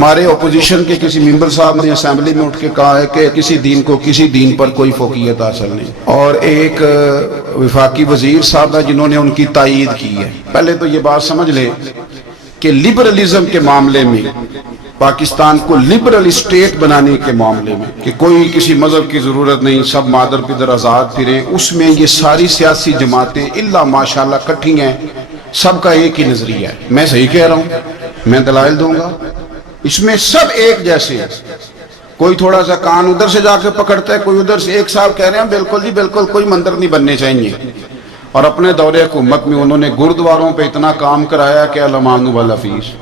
ہمارے اپوزیشن کے کسی ممبر صاحب نے اسمبلی میں اٹھ کے کہا ہے کہ کسی دین کو کسی دین پر کوئی فوقیت حاصل نہیں، اور ایک وفاقی وزیر صاحب ہے جنہوں نے ان کی تائید کی ہے۔ پہلے تو یہ بات سمجھ لے کہ لبرلزم کے معاملے میں، پاکستان کو لبرل اسٹیٹ بنانے کے معاملے میں، کہ کوئی کسی مذہب کی ضرورت نہیں، سب مادر پدر آزاد پھریں، اس میں یہ ساری سیاسی جماعتیں الا ماشاءاللہ کٹھی ہیں، سب کا ایک ہی نظریہ ہے۔ میں صحیح کہہ رہا ہوں، میں دلائل دوں گا، اس میں سب ایک جیسے ہیں۔ کوئی تھوڑا سا کان ادھر سے جا کے پکڑتا ہے، کوئی ادھر سے۔ ایک صاحب کہہ رہے ہیں بالکل جی بالکل کوئی مندر نہیں بننے چاہیے، اور اپنے دور حکومت میں انہوں نے گردواروں پہ اتنا کام کرایا کہ الامان والحفیظ،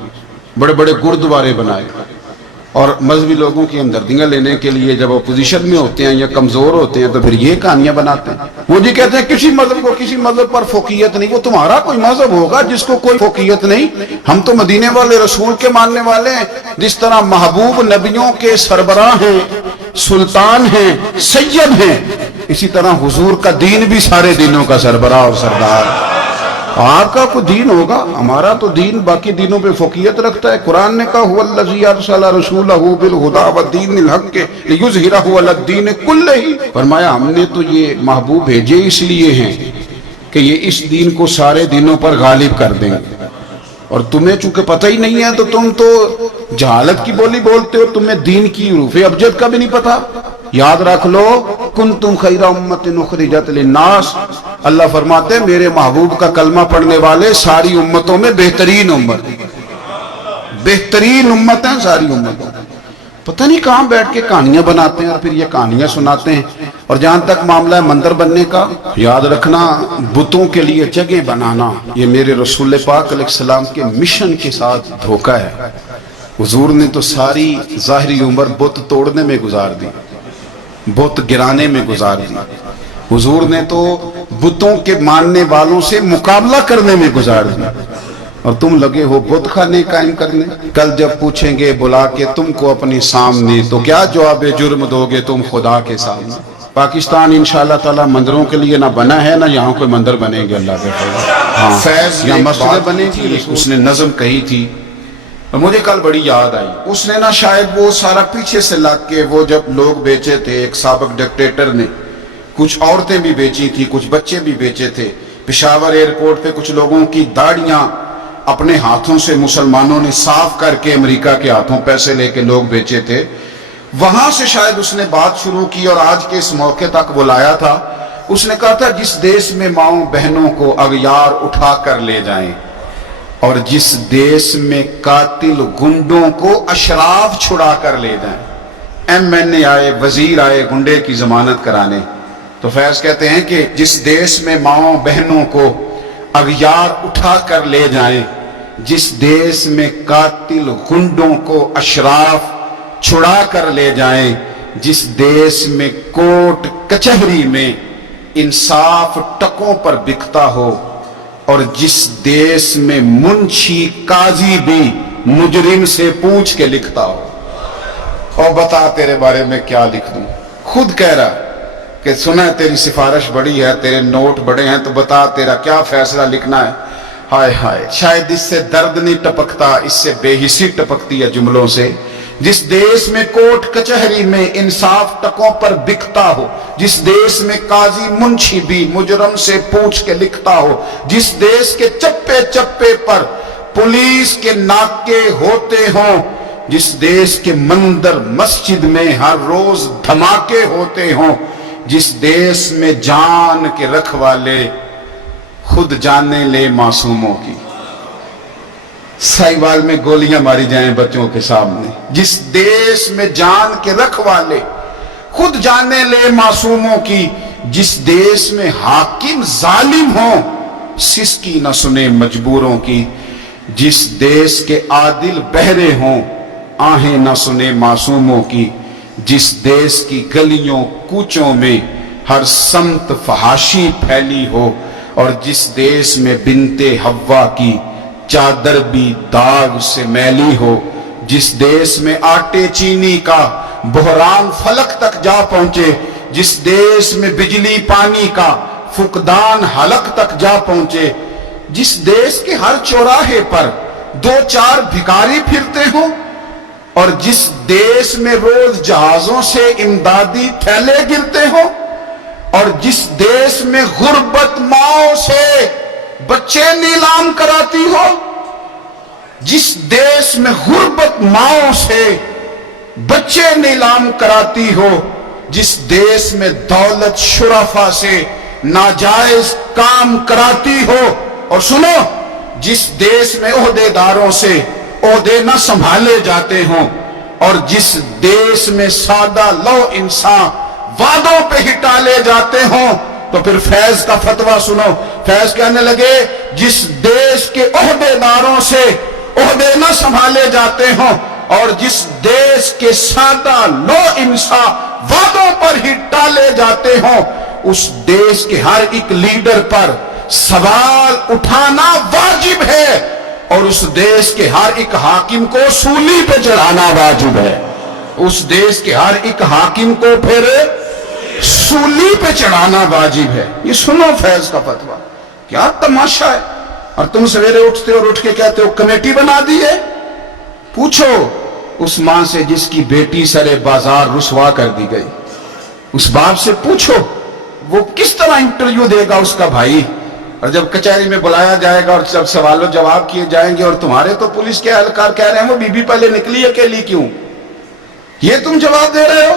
بڑے بڑے گردوارے بنائے، اور مذہبی لوگوں کی ہمدردیاں لینے کے لیے جب اپوزیشن میں ہوتے ہیں یا کمزور ہوتے ہیں تو پھر یہ کہانیاں بناتے ہیں۔ وہ جی کہتے ہیں کسی مذہب کو کسی مذہب پر فوقیت نہیں، وہ تمہارا کوئی مذہب ہوگا جس کو کوئی فوقیت نہیں۔ ہم تو مدینے والے رسول کے ماننے والے ہیں، جس طرح محبوب نبیوں کے سربراہ ہیں، سلطان ہیں، سید ہیں، اسی طرح حضور کا دین بھی سارے دینوں کا سربراہ اور سردار۔ آپ کا کوئی دین ہوگا، ہمارا تو دین باقی دینوں پہ فوقیت رکھتا ہے۔ قرآن نے کہا هو الذی ارسل رسولہ بالہدی ودین الحق لیظہرہ علی الدین کلہ، فرمایا ہم نے تو یہ محبوب بھیجے اس لیے ہیں کہ یہ اس دین کو سارے دینوں پر غالب کر دیں، اور تمہیں چونکہ پتہ ہی نہیں ہے تو تم تو جہالت کی بولی بولتے ہو، تمہیں دین کی حروف ابجد کا بھی نہیں پتا۔ یاد رکھ لو کنتم خیر امت اخرجت للناس، اللہ فرماتے ہیں میرے محبوب کا کلمہ پڑھنے والے ساری امتوں میں بہترین امت، بہترین امت ہیں ساری امتوں۔ پتہ نہیں کہاں بیٹھ کے کہانیاں بناتے ہیں اور پھر یہ کہانیاں سناتے ہیں۔ اور جہاں تک معاملہ ہے مندر بننے کا، یاد رکھنا بتوں کے لیے جگہ بنانا یہ میرے رسول پاک علیہ السلام کے مشن کے ساتھ دھوکہ ہے۔ حضور نے تو ساری ظاہری عمر بت توڑنے میں گزار دی، بت گرانے میں گزار دی، حضور نے تو بتوں کے ماننے والوں سے مقابلہ کرنے میں گزار دی، اور تم لگے ہو بت خانے قائم کرنے۔ کل جب پوچھیں گے بلا کے تم کو اپنے سامنے تو کیا جواب جرم دو گے تم خدا کے سامنے؟ پاکستان انشاءاللہ تعالی مندروں کے لیے نہ بنا ہے، نہ یہاں کوئی مندر بنے گے اللہ کے فضل۔ ہاں یہاں مسجد بنے گی، اس نے نظم کہی تھی، مجھے کل بڑی یاد آئی۔ اس نے نا شاید وہ سارا پیچھے سے لگ کے، وہ جب لوگ بیچے تھے، ایک سابق ڈکٹیٹر نے کچھ عورتیں بھی بیچی تھی، کچھ بچے بھی بیچے تھے۔ پشاور ایئرپورٹ پہ کچھ لوگوں کی داڑیاں اپنے ہاتھوں سے مسلمانوں نے صاف کر کے امریکہ کے ہاتھوں پیسے لے کے لوگ بیچے تھے۔ وہاں سے شاید اس نے بات شروع کی اور آج کے اس موقع تک بلایا تھا۔ اس نے کہا تھا جس دیش میں ماؤں بہنوں کو اغیار اٹھا کر لے جائیں، اور جس دیش میں قاتل گنڈوں کو اشراف چھڑا کر لے جائیں۔ ایم این اے آئے، وزیر آئے گنڈے کی ضمانت کرانے، تو فیض کہتے ہیں کہ جس دیش میں ماؤں بہنوں کو اغیار اٹھا کر لے جائیں، جس دیش میں قاتل گنڈوں کو اشراف چھڑا کر لے جائیں، جس دیش میں کوٹ کچہری میں انصاف ٹکوں پر بکتا ہو، اور جس دیش میں منشی قاضی بھی مجرم سے پوچھ کے لکھتا ہو۔ اور بتا تیرے بارے میں کیا لکھ دوں؟ خود کہہ رہا کہ سنا ہے تیری سفارش بڑی ہے، تیرے نوٹ بڑے ہیں، تو بتا تیرا کیا فیصلہ لکھنا ہے۔ ہائے ہائے، شاید اس سے درد نہیں ٹپکتا، اس سے بے حسی ٹپکتی ہے جملوں سے۔ جس دیش میں کوٹ کچہری میں انصاف ٹکوں پر بکتا ہو، جس دیش میں قاضی منشی بھی مجرم سے پوچھ کے لکھتا ہو، جس دیش کے چپے چپے پر پولیس کے ناکے ہوتے ہوں، جس دیش کے مندر مسجد میں ہر روز دھماکے ہوتے ہوں، جس دیش میں جان کے رکھوالے خود جانے لے معصوموں کی، سائیوال میں گولیاں ماری جائیں بچوں کے سامنے، جس دیش میں جان کے رکھوالے خود جانے لے معصوموں کی، جس دیش میں حاکم ظالم ہوں سسکی نہ سنے مجبوروں کی، جس دیش کے عادل بہرے ہوں آہیں نہ سنے معصوموں کی، جس دیش کی گلیوں کوچوں میں ہر سمت فحاشی پھیلی ہو، اور جس دیش میں بنت حوا کی چادر بھی داغ سے میلی ہو، جس دیش میں آٹے چینی کا بحران فلک تک جا پہنچے، جس دیش میں بجلی پانی کا فقدان حلق تک جا پہنچے، جس دیش کے ہر چوراہے پر دو چار بھکاری پھرتے ہوں، اور جس دیش میں روز جہازوں سے امدادی تھیلے گرتے ہوں، اور جس دیش میں غربت ماؤں سے بچے نیلام کراتی ہو، جس دیش میں غربت ماؤں سے بچے نیلام کراتی ہو، جس دیش میں دولت شرفا سے ناجائز کام کراتی ہو، اور سنو، جس دیش میں عہدیداروں سے عہدے نہ سنبھالے جاتے ہوں، اور جس دیش میں سادہ لو انسان وعدوں پہ ہی ٹالے جاتے ہوں، تو پھر فیض کا فتویٰ سنو۔ فیض کہنے لگے جس دیش کے عہدیداروں سے عہدے نہ سنبھالے جاتے ہوں، اور جس دیش کے سادہ لو انسان وعدوں پر ہی ٹالے جاتے ہوں، اس دیش کے ہر ایک لیڈر پر سوال اٹھانا واجب ہے، اور اس دیش کے ہر ایک حاکم کو سولی پہ چڑھانا واجب ہے۔ اس دیش کے ہر ایک حاکم کو پھر سولی پہ چڑھانا واجب ہے۔ یہ سنو فیض کا فتویٰ، کیا تماشا ہے۔ اور تم سویرے اٹھتے اور اٹھ کے کہتے ہو کمیٹی بنا دی ہے۔ پوچھو اس ماں سے جس کی بیٹی سرے بازار رسوا کر دی گئی، اس باپ سے پوچھو وہ کس طرح انٹرویو دے گا اس کا بھائی، اور جب کچہری میں بلایا جائے گا اور جب سوال و جواب کیے جائیں گے، اور تمہارے تو پولیس کے اہلکار کہہ رہے ہیں وہ بی بی پہلے نکلی اکیلی کیوں، یہ تم جواب دے رہے ہو۔